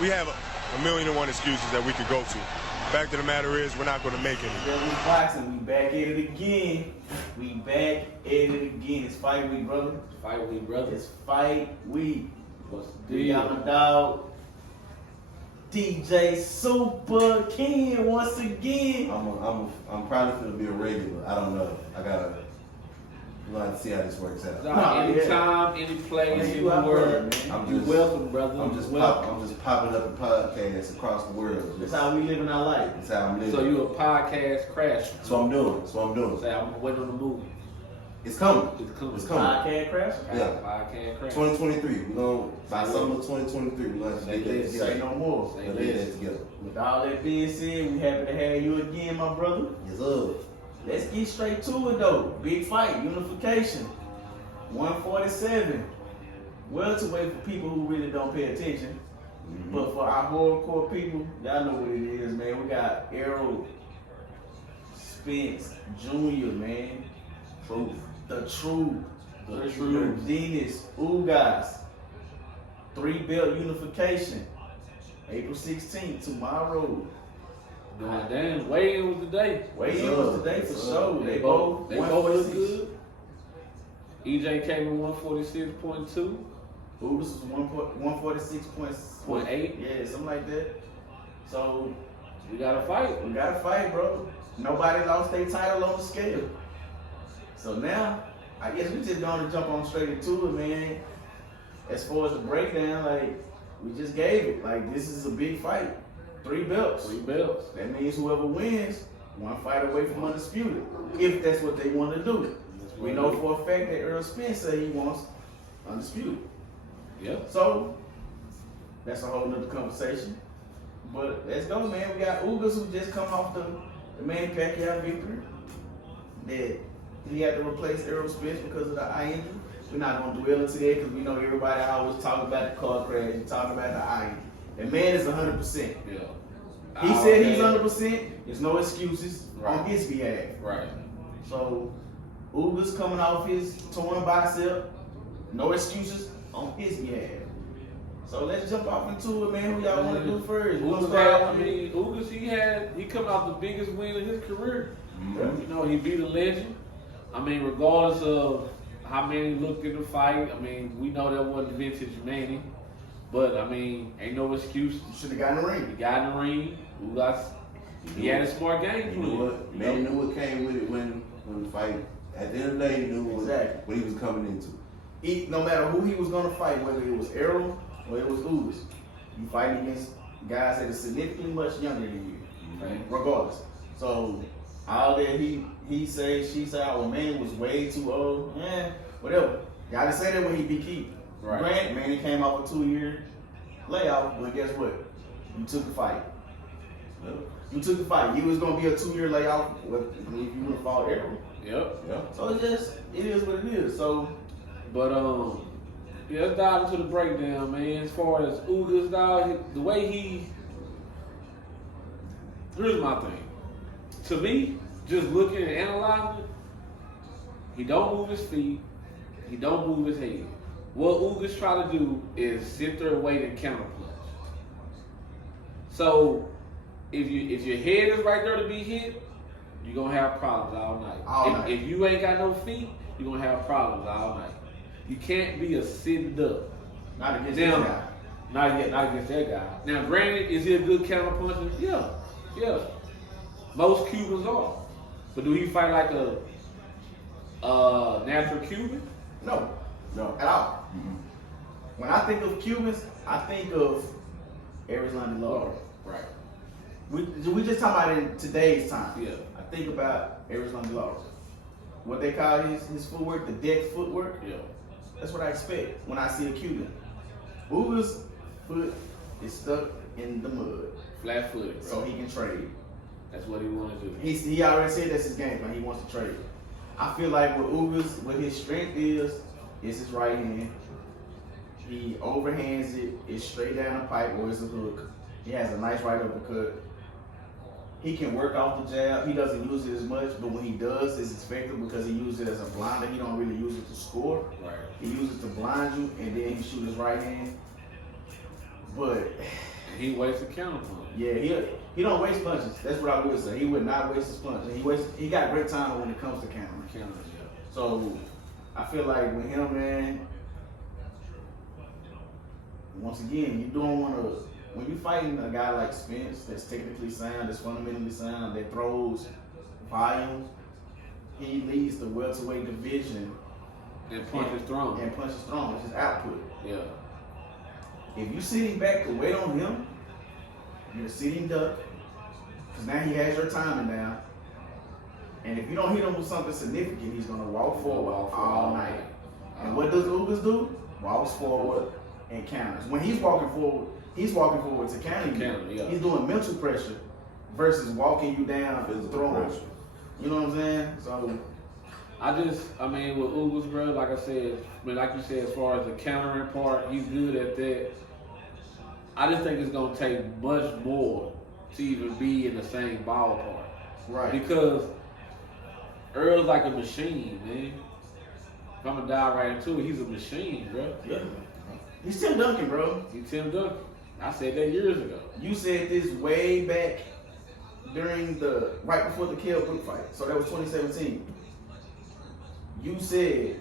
we have a million and one excuses that we could go to. Fact of the matter is, we're not going to make any. Yeah, we boxing. We back at it again. We back at it again. It's fight week, brother. Fight week, brother. It's fight week. What's the We deal? got my dog, DJ Super King once again. I'm probably gonna be a regular. I don't know. We'll have to see how this works out. Anytime, any place, anywhere. You welcome, brother. I'm just popping up a podcast across the world. That's how we living our life. That's how I'm living. So you a podcast crasher. That's what I'm doing. Say I'm waiting on the movie. It's coming. It's coming. Podcast crash. Yeah. Podcast crasher. 2023. We're going to, by summer 2023, we're going to get that Say together. no more. Get that together. With all that being said, we happy to have you again, my brother. Yes, sir. Let's get straight to it though. Big fight, Unification. 147. Welterweight for people who really don't pay attention. Mm-hmm. But for our hardcore people, y'all know what it is, man. We got Errol, Spence Jr., man. The truth. Yordenis, Ugas. 3-belt Unification. April 16th, tomorrow. Damn, weigh-in was today. Weigh-in was today for sure. They both look 146. good. EJ came in 146.2. Ugas was 146.8. Yeah, something like that. So We got to fight. we got to fight, bro. Nobody lost their title on the scale. So now, I guess we just going to jump on straight into it, man. As far as the breakdown, like, we just gave it. Like, this is a big fight. 3 belts. 3 belts. That means whoever wins, one fight away from undisputed, if that's what they want to do. We know for a fact that Errol Spence said he wants undisputed. Yep. So, that's a whole nother conversation. But let's go, man. We got Ugas who just come off the Manny Pacquiao victory. That he had to replace Errol Spence because of the eye injury. We're not going to dwell into that because we know everybody always talk about the car crash and talk about the eye injury. The man is 100%. Yeah. He said he's 100%. There's no excuses on Right. his behalf. Right. So, Ugas coming off his torn bicep. No excuses on his behalf. So let's jump off into it, man. Who y'all want to do first? Ugas, he come out the biggest win of his career. Mm-hmm. You know, he beat a legend. I mean, regardless of how many looked in the fight, I mean, we know that wasn't vintage Manny. But, I mean, ain't no excuse. You should have gotten the ring. He got in the ring. Ugas, he had a smart game. You knew what? Man knew what came with it when the fight. At the end of the day, he knew what he was coming into. No matter who he was going to fight, whether it was Errol or it was Ugas, you fight against guys that are significantly much younger than you, right? Regardless. So all that he say, she say, oh, man was way too old. Whatever. Gotta say that when he beat Keith. Right. Grant, man, he came off a 2-year layoff, but guess what? You took the fight. You took the fight. You was gonna be a 2-year layoff if you would have fought Errol. Yep. So it is what it is. So, But yeah, let's dive into the breakdown, man. As far as Ugas, dog, the way here's my thing. To me, just looking and analyzing it, he don't move his feet, he don't move his head. What Ugas try to do is sit there and wait and counter punch. So if your head is right there to be hit, you're gonna have problems all night. If you ain't got no feet, you're gonna have problems all night. You can't be a sitting up. not against that guy. Not against that guy. Now, granted, is he a good counter puncher? Yeah. Most Cubans are. But do he fight like a natural Cuban? No, at all. Mm-hmm. When I think of Cubans, I think of Errol. Right. We just talking about in today's time. Yeah. I think about Errol. What they call his footwork, the deck footwork. Yeah. That's what I expect when I see a Cuban. Ugas' foot is stuck in the mud, Flat footed, bro. so he can trade. That's what he want to do. He already said that's his game plan. He wants to trade. I feel like with Ugas, what his strength is his right hand. He overhands it. It's straight down the pipe or it's a hook. He has a nice right uppercut. He can work off the jab. He doesn't use it as much, but when he does, it's effective because he uses it as a blinder. He don't really use it to score. Right. He uses it to blind you, and then he shoot his right hand. But he wastes a counter punch. yeah, he don't waste punches. That's what I would say. He would not waste his punches. He got great time when it comes to countering. So I feel like with him, man. Once again, you don't want to. When you fighting a guy like Spence, that's technically sound, that's fundamentally sound, that throws volume, he leads the welterweight division. And punches thrown. And punches thrown, which is output. Yeah. If you sitting back to wait on him, you're a sitting duck, because now he has your timing down. And if you don't hit him with something significant, he's gonna walk forward all night. And what does Ugas do? Walks forward and counters. When he's walking forward to counter you. Yeah. He's doing mental pressure versus walking you down Physical throwing. pressure. You know what I'm saying? So I mean, with Ugas, bro, like I said, like you said, as far as the countering part, he's good at that. I just think it's gonna take much more to even be in the same ballpark. right. Because Earl's like a machine, man. If I'm gonna dive right into it, he's a machine, bro. Yeah. He's Tim Duncan, bro. He's Tim Duncan. I said that years ago. You said this way back during right before the Kell Brook fight. So that was 2017. You said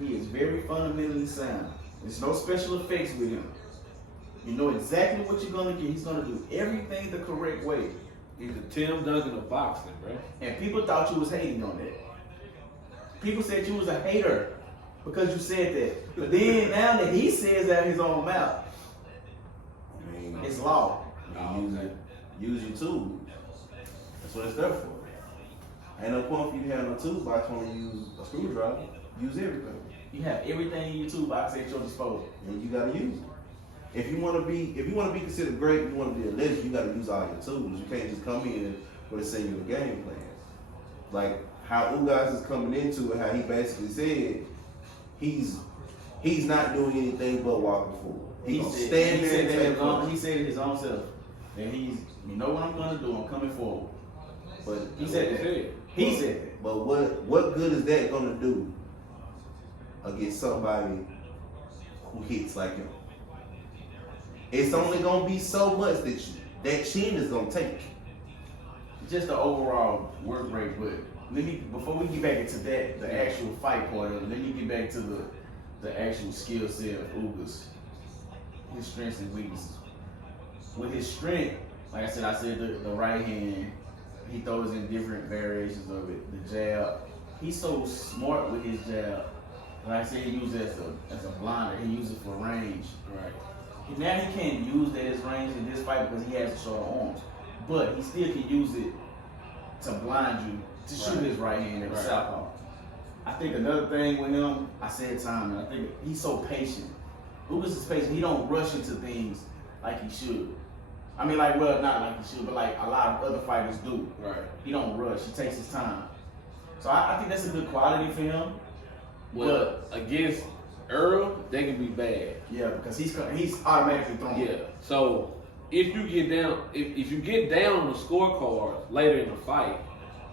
he is very fundamentally sound. There's no special effects with him. You know exactly what you're gonna get. He's gonna do everything the correct way. He's a Tim Duncan of boxing, bro. And people thought you was hating on that. People said you was a hater because you said that. But then now that he says out his own mouth, I mean, it's law. use your tools. That's what it's there for. Ain't no point for you to have no toolbox when you use a screwdriver. Use everything. You have everything in your toolbox at your disposal. And you gotta use it. If you wanna be considered great, you wanna be a legend, you gotta use all your tools. You can't just come in with a singular game plan. Like how Ugas is coming into it, how he basically said he's not doing anything but walking forward. He said it his own self. And you know what I'm gonna do, I'm coming forward. But he said that. He said that. But what good is that gonna do against somebody who hits like him? It's only gonna be so much that chin is gonna take. Just the overall work rate, but before we get back into that, the actual fight part of it, let me get back to the actual skill set of Ugas, his strengths and weaknesses. With his strength, like I said the right hand, he throws in different variations of it. The jab, he's so smart with his jab. Like I said, he uses it as a blinder. He uses it for range. Right. Now he can't use that as range in this fight because he has the shorter arms. But he still can use it to blind you to shoot his right hand at the southpaw. I think another thing with him, I said timing. I think he's so patient. Ugas is patient. He don't rush into things like he should. I mean, not like he should, but like a lot of other fighters do. Right. He don't rush. He takes his time. So I think that's a good quality for him. Well, against Errol, they can be bad. Yeah, because he's automatically thrown. Yeah. So if you get down, if you get down on the scorecard later in the fight,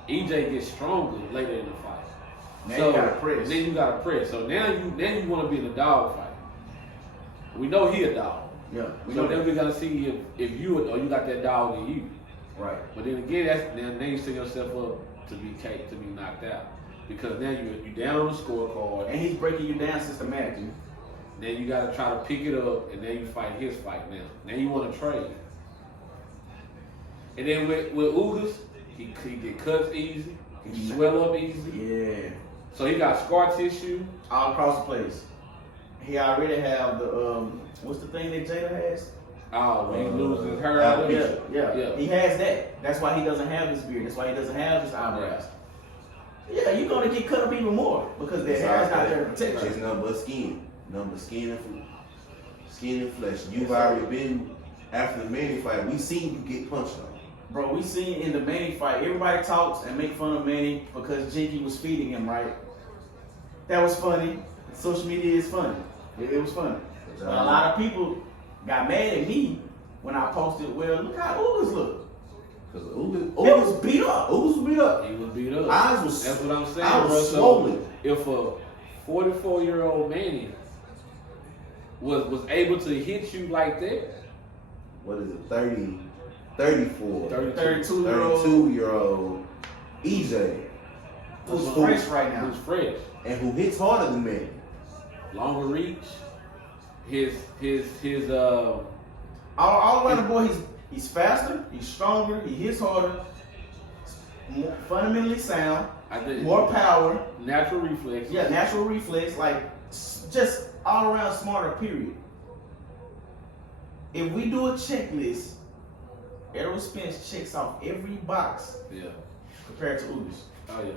EJ gets stronger later in the fight. Now you gotta press. Then you gotta press. So now you want to be in a dog fight. We know he a dog. Yeah. So then we gotta see if you got that dog in you. Right. But then again, then you set yourself up to be knocked out. Because now you're down on the scorecard. And he's breaking you down systematically. Then you got to try to pick it up, and then you fight his fight now. Now you want to trade. And then with Ugas, he get cuts easy. He swell up easy. Yeah. So he got scar tissue. All across the place. He already have the, what's the thing that Jada has? Oh, when he loses her. Yeah. He has that. That's why he doesn't have his beard. That's why he doesn't have his eyebrows. Yeah, you're going to get cut up even more because their hair's not there to protect you. It's nothing but skin. Nothing but skin and flesh. You've already been, after the Manny fight, we seen you get punched on. Bro, we seen in the Manny fight, everybody talks and make fun of Manny because Jinky was feeding him, right? That was funny. Social media is funny. It was funny. But a lot of people got mad at me when I posted, well, look how Ugas look. Because Ugas was beat up. Ugas was beat up. He was beat up. That's what I'm saying. I was swollen. If a 44-year-old man was able to hit you like that, what is it, 34, 32-year-old 32-year-old EJ, who's fresh right now. Who's fresh. and who hits harder than Manny. Longer reach. His all around the boy, he's faster, he's stronger, he hits harder, more fundamentally sound, I think more power, natural reflex. yeah, natural reflex, like just all around smarter. Period. If we do a checklist, Errol Spence checks off every box Yeah. compared to Ugas. Oh yeah.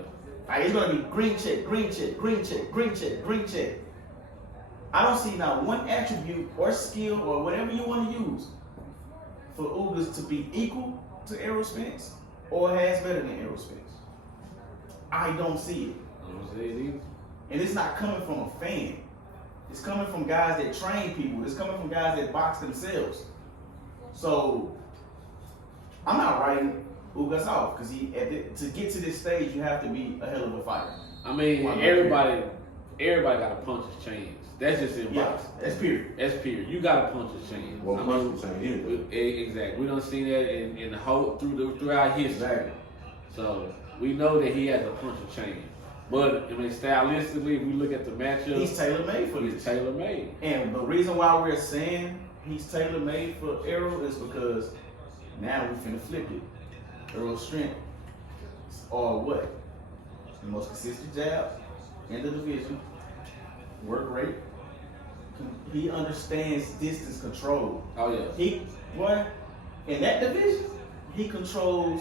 Like, it's gonna be green check, green check, green check, green check, green check. I don't see not one attribute or skill or whatever you want to use for Ugas to be equal to Errol Spence or has better than Errol Spence. I don't see it. I don't say it either. And it's not coming from a fan. It's coming from guys that train people. It's coming from guys that box themselves. So I'm not writing Ugas off because to get to this stage, you have to be a hell of a fighter. I mean, everybody got to punch his chains. That's just in Yeah, boxing. that's period. That's period. You got to punch his chains. Well, I mean, punch the chain anyway. exactly. We don't see that in the whole throughout history. Exactly. So we know that he has a punch of chain. But I mean, stylistically, if we look at the matchup, He's tailor-made for he's this. tailor-made. And the reason why we're saying he's tailor-made for Errol is because now we finna flip it. Errol's strength are what? The most consistent jab in the division. Work rate. He understands distance control. Oh yeah. In that division, he controls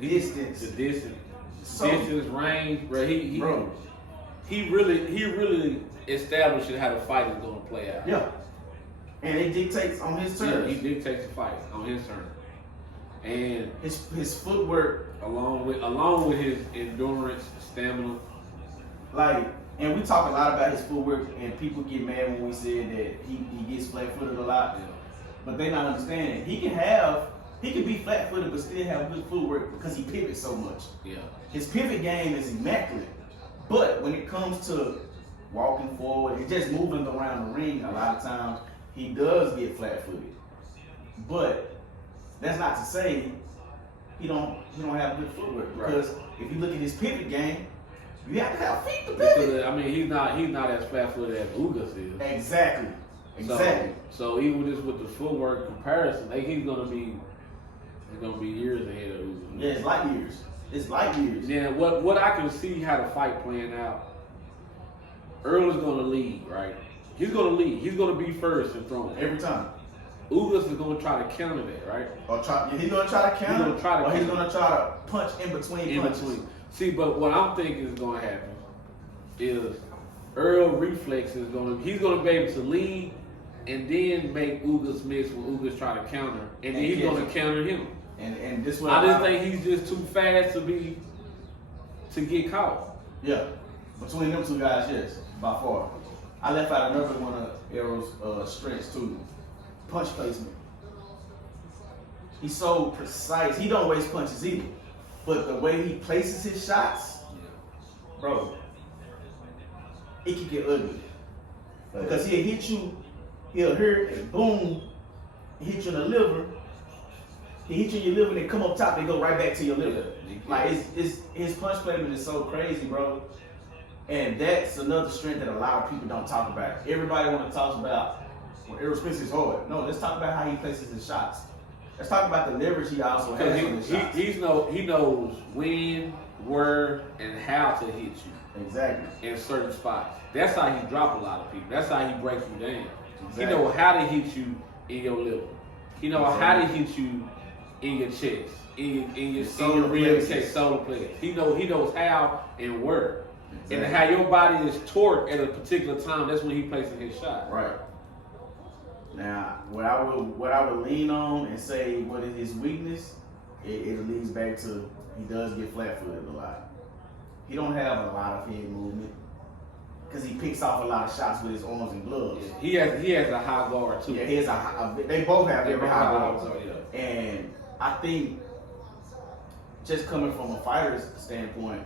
distance. The distance. So- Distance, range, bro. Bro. He really establishes how the fight is gonna play out. Yeah. And it dictates on his Yeah, terms. he dictates the fight on his turn. And His footwork, along with his endurance, stamina. like, and we talk a lot about his footwork, and people get mad when we said that he gets flat-footed a lot, Yeah. but they not understanding. He can be flat-footed but still have good footwork because he pivots so much. Yeah. His pivot game is immaculate, but when it comes to walking forward and just moving around the ring, a lot of times he does get flat-footed. But that's not to say he don't have good footwork, because if you look at his pivot game, you have to have feet to pivot. Because, I mean, he's not as flat-footed as Ugas is. Exactly. So even just with the footwork comparison, he's gonna be years ahead of Ugas. Yeah, it's light years. It's light years. Yeah, what I can see how the fight playing out. Errol is gonna lead, right? He's gonna lead. He's gonna be first and throwing Every time. Ugas is gonna try to counter that, right? He's gonna try to counter, He's gonna try to or he's counter. gonna try to punch in between punches. See, but what I'm thinking is gonna happen is Errol reflex is he's gonna be able to lead and then make Ugas miss when Ugas try to counter, and then he's gonna counter him. And this way, I just think he's just too fast to get caught. Yeah, between them two guys, yes, by far. I left out another one of Errol's strengths too, punch placement. He's so precise. He don't waste punches either, but the way he places his shots, bro, it can get ugly. Because he'll hit you, he'll hurt, and boom, he hit you in the liver. He hit you in your liver, and they come up top, they go right back to your liver. Like, his punch placement is so crazy, bro. And that's another strength that a lot of people don't talk about. Everybody want to talk about when Errol Spence is hard. No, let's talk about how he places his shots. Let's talk about the leverage he also has on his shots. He knows when, where, and how to hit you. Exactly. In certain spots. That's how he drop a lot of people. That's how he breaks you down. Exactly. He know how to hit you in your liver. He know how to hit you in your chest, in your rear chest, solar plexus. He knows how and where. Exactly. And how your body is torqued at a particular time. That's when he places his shot. Right. Now, what I would lean on and say what is his weakness, it leads back to he does get flat-footed a lot. He don't have a lot of head movement because he picks off a lot of shots with his arms and gloves. Yeah. He has a high guard too. Yeah, he has they both have very high guards. Yeah. And I think just coming from a fighter's standpoint,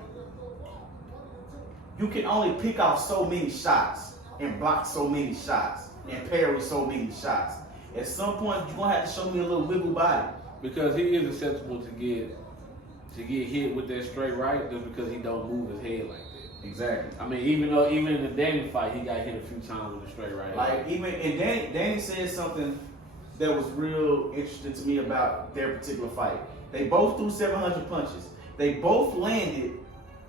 you can only pick off so many shots and block so many shots and parry so many shots. At some point, you're gonna have to show me a little wiggle body. Because he is susceptible to get hit with that straight right just because he don't move his head like that. Exactly. I mean, even in the Danny fight, he got hit a few times with a straight right. Like Danny said something that was real interesting to me about their particular fight. They both threw 700 punches. They both landed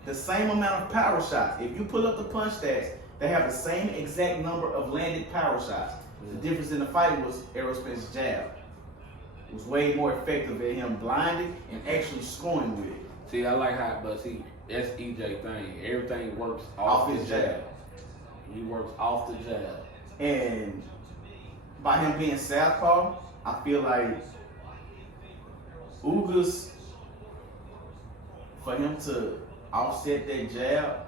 the same amount of power shots. If you pull up the punch stats, they have the same exact number of landed power shots. The difference in the fight was Errol Spence's jab. It was way more effective than him blinding and actually scoring with it. See, I like how, but see, that's EJ thing. Everything works off his jab. He works off the jab. And by him being southpaw, I feel like Ugas, for him to offset that jab,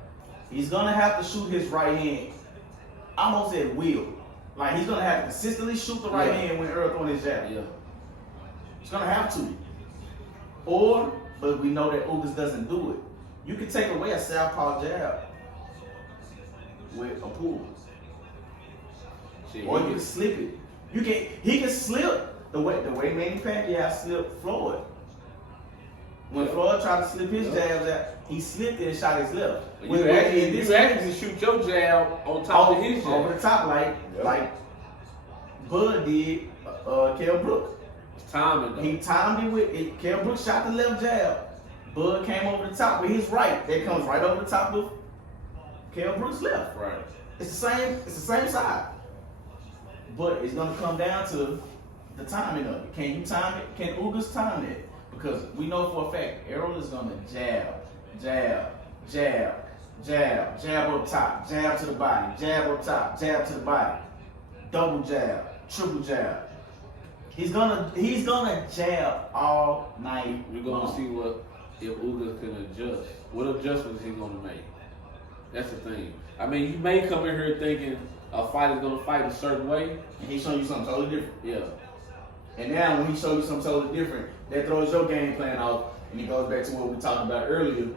he's gonna have to shoot his right hand almost at will. Like he's gonna have to consistently shoot the right hand when Errol throwing his jab. Yeah. He's gonna have to. But we know that Ugas doesn't do it. You can take away a southpaw jab with a pull. Shit, Or you can slip it. He can slip the way Manny Pacquiao slipped Floyd. When Floyd tried to slip his jabs out, he slipped it and shot his left. You actually shoot your jab on top of his jab. Over the top, like Bud did Kell Brook. It's timing though. He timed it with it. Kell Brook shot the left jab. Bud came over the top with his right. That comes right over the top of Kell Brook's left. Right. It's the same side. But it's gonna come down to the timing of it. Can you time it? Can Ugas time it? Because we know for a fact Errol is gonna jab up top, jab to the body, jab up top, jab to the body, double jab, triple jab. He's gonna jab all night. We're gonna see if Ugas can adjust. What adjustments he gonna make? That's the thing. I mean, you may come in here thinking a fighter's gonna fight a certain way, and he's showing you something totally different. Yeah. And now when he shows you something totally different, that throws your game plan off, and it goes back to what we talked about earlier.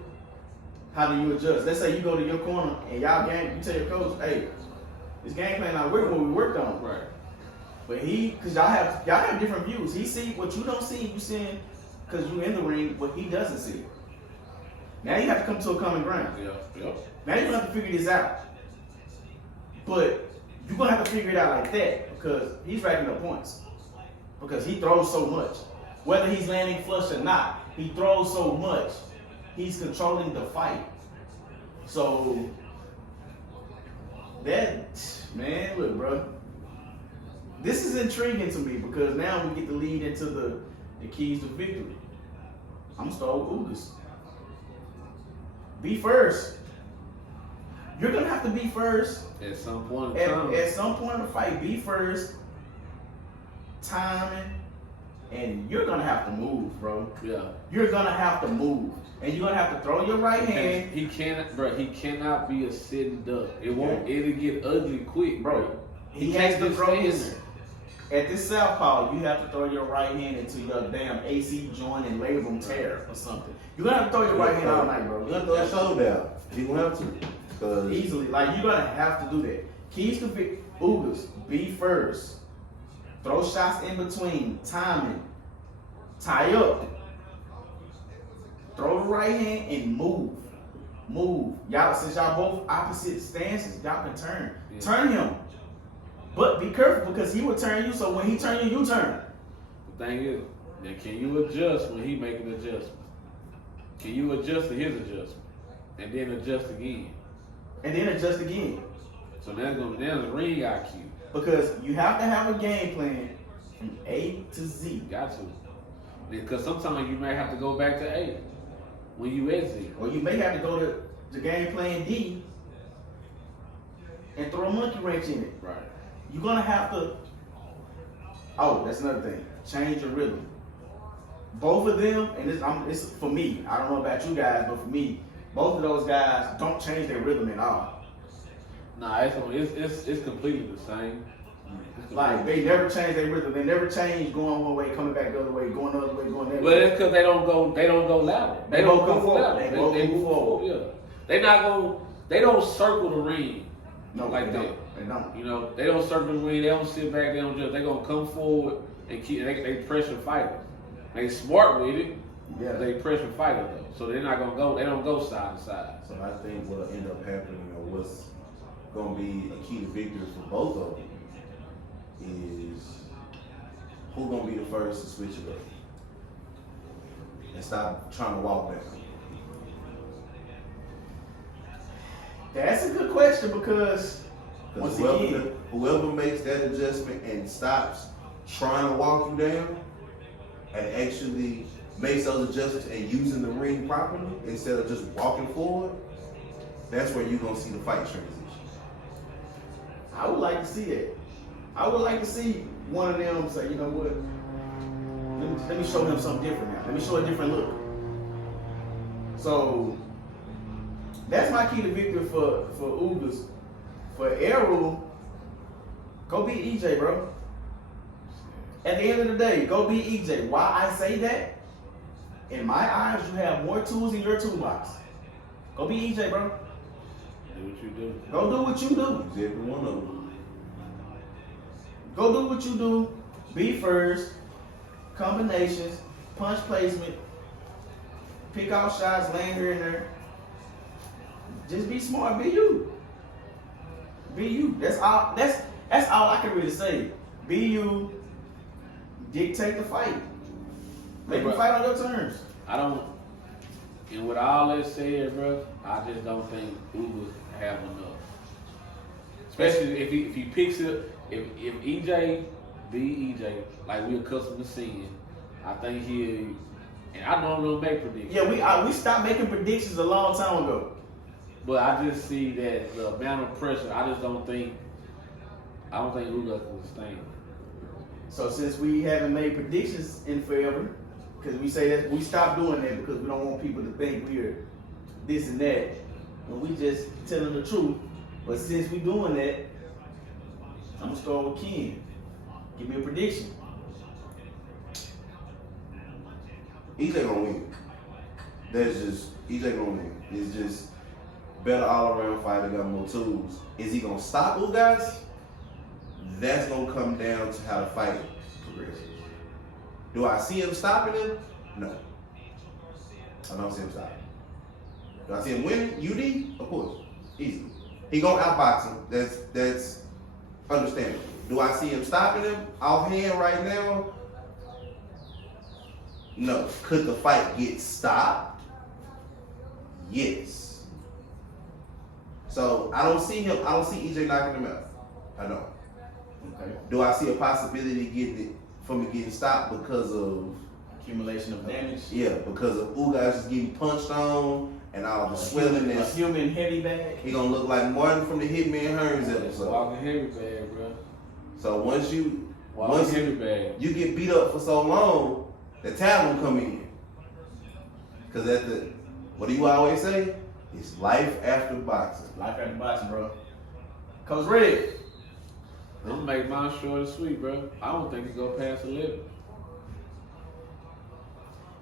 How do you adjust? Let's say you go to your corner and you tell your coach, hey, this game plan not working what we worked on. Right. But because y'all have different views. He see what you don't see, you seeing because you in the ring what he doesn't see. Now you have to come to a common ground. Yeah. Yep. Now you're gonna have to figure this out. But you're gonna have to figure it out like that because he's racking up points. Because he throws so much. Whether he's landing flush or not, he throws so much. He's controlling the fight. So look, bro. This is intriguing to me because now we get to lead into the keys to victory. I'm gonna start with Ugas. Be first. You're gonna have to be first. At some point in time. At some point in the fight, be first. Timing. And you're gonna have to move, bro. Yeah. You're gonna have to move. And you're gonna have to throw your right hand. He cannot be a sitting duck. It'll get ugly quick, bro. He has to throw his. At this southpaw, you have to throw your right hand into your damn AC joint and labrum tear or something. You're gonna have to throw your right hand all night, bro. You have to throw your shoulder down. You gonna have to. Easily. Like, you're gonna have to do that. Keys to Ugas, be first. Throw shots in between. Timing. Tie up. Throw the right hand and move. Move. Y'all, since y'all both opposite stances, y'all can turn. Yeah. Turn him. But be careful because he will turn you, so when he turn you, you turn. The thing is, now can you adjust when he make an adjustment? Can you adjust to his adjustment? And then adjust again? And then adjust again. So that's the ring IQ. Because you have to have a game plan from A to Z. Got to. Because sometimes you may have to go back to A when you at Z. Or you may have to go to the game plan D and throw a monkey wrench in it. Right. You're going to have to, that's another thing, change your rhythm. Both of them, and it's for me, I don't know about you guys, but for me, both of those guys don't change their rhythm at all. Nah, it's completely the same. Like, they never change their rhythm. They never change going one way, coming back the other way, going the other way, going that way. But it's because they don't go lateral. They don't come forward. They move forward. Yeah. They don't circle the ring like that. They don't. You know, they don't circle the ring. They don't sit back. They don't just. They gonna come forward and keep. They pressure fighters. They smart with it. Yeah. They pressure fighter though. So they're not gonna go. They don't go side to side. So I think what'll end up happening, or what's gonna be a key to victory for both of them, is who gonna be the first to switch it up and stop trying to walk down. That's a good question because once Because again, whoever makes that adjustment and stops trying to walk you down and actually makes those adjustments and using the ring properly instead of just walking forward, that's where you're gonna see the fight transition. I would like to see that. I would like to see one of them say, you know what? Let me show them something different now. Let me show a different look. So that's my key to victory for Ugas. For Errol, go beat EJ, bro. At the end of the day, go beat EJ. Why I say that? In my eyes, you have more tools in your toolbox. Go beat EJ, bro. Do what you do. Go do what you do. Use every one of them. Go do what you do. Be first. Combinations. Punch placement. Pick out shots, land here and there. Just be smart. Be you. Be you. That's all. That's all I can really say. Be you. Dictate the fight. Make them fight on your terms. I don't. And with all that said, bro, I just don't think Ugas have enough. Especially if he picks it. If EJ be EJ like we accustomed to seeing, I think he. And I don't really make predictions. Yeah, we stopped making predictions a long time ago. But I just see that the amount of pressure. I don't think Ugas can sustain. So since we haven't made predictions in forever, because we say that we stopped doing that because we don't want people to think we're this and that, and we just telling the truth. But since we doing that, I'm gonna start with Ken. Give me a prediction. EJ gonna win. That's just EJ gonna win. It's just better all around fighter, got more tools. Is he gonna stop Ugas? That's gonna come down to how the fight progresses. Do I see him stopping him? No. I don't see him stopping. Do I see him winning? UD? Of course. Easy. He gonna outbox him. That's understandable. Do I see him stopping him offhand right now? No. Could the fight get stopped? Yes. So I don't see EJ knocking him out. I don't. Okay. Do I see a possibility from it getting stopped because of Accumulation of damage. Yeah, because of Ugas just getting punched on and all the swelling A human heavy bag. he gonna look like Martin from the Hitman Hearns It's episode. walking heavy bag, bro. So once Walking heavy bag. you get beat up for so long, the time will come in. Cause what do you always say? It's life after boxing. Life after boxing, bro. Coach Red. I'm gonna make mine short and sweet, bro. I don't think he go past 11.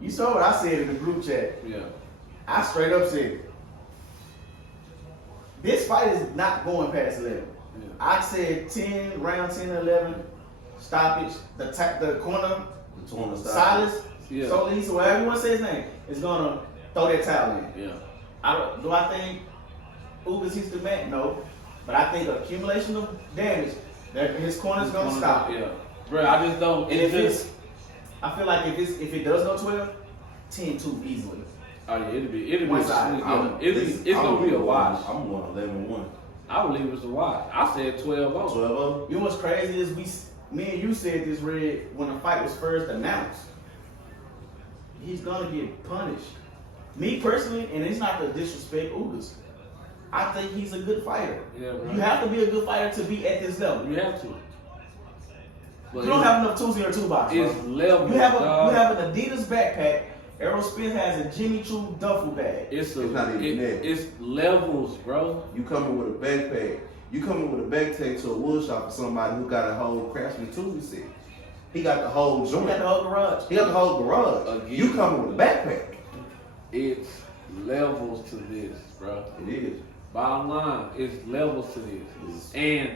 You saw what I said in the group chat. Yeah. I straight up said it. This fight is not going past 11. Yeah. I said 10, round 10 and 11, stoppage, the corner, The corner stop. Silas, Yeah. Solis, whatever you want to say his name, is gonna throw that towel in. Yeah. Do I think Ugas hits the mat? No. But I think accumulation of damage, that his corner's gonna stop. Yeah. Bro, I just don't. And I feel like if it does go 12, 10-2 easily. Oh yeah, it'll be One a side. sweet. It's gonna be a wash. I'm going 11-1. I believe it's a wash. I said 12 on. 12-0. You know what's crazy is me and you said this, Red, when the fight was first announced. He's gonna get punished. Me personally, and it's not to disrespect Ugas, I think he's a good fighter. Yeah, bro. You have to be a good fighter to be at this level. You have to. But You don't have enough tools in your toolbox, bro. It's level. You have dog. an Adidas backpack. Errol Spence has a Jimmy Choo duffel bag. It's not even that. It's levels, bro. You coming with a backpack. You coming with a backpack to a wood shop for somebody who got a whole craftsman tool set. He got the whole You joint. got the whole garage. He got the whole garage. Again. You coming with a backpack. It's levels to this, bro. It is. Bottom line, it's levels to this. And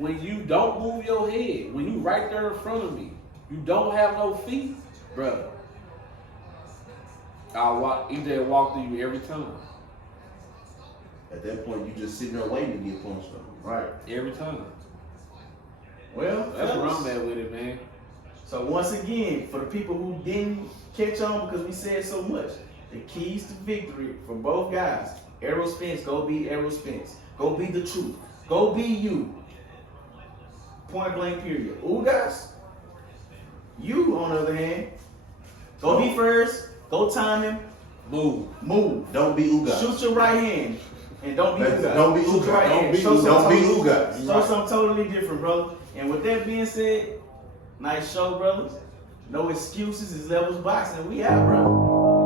when you don't move your head, when you right there in front of me, you don't have no feet, brother. EJ walk through you every time. At that point, you just sitting there waiting to get punched on. Right. Every time. Well, That's where fellas, I'm at with it, man. So once again, for the people who didn't catch on because we said so much, the keys to victory for both guys. Errol Spence, go be Errol Spence. Go be the truth. Go be you. Point blank period. Ugas, you on the other hand, go be first. Go time him. Move. Don't be Ugas. Shoot your right hand. And don't be Ugas. Don't be Shoot your Ugas. right Don't hand. be Show Ugas. something totally different, brother. And with that being said, nice show, brothers. No excuses. It's levels boxing. We out, bro.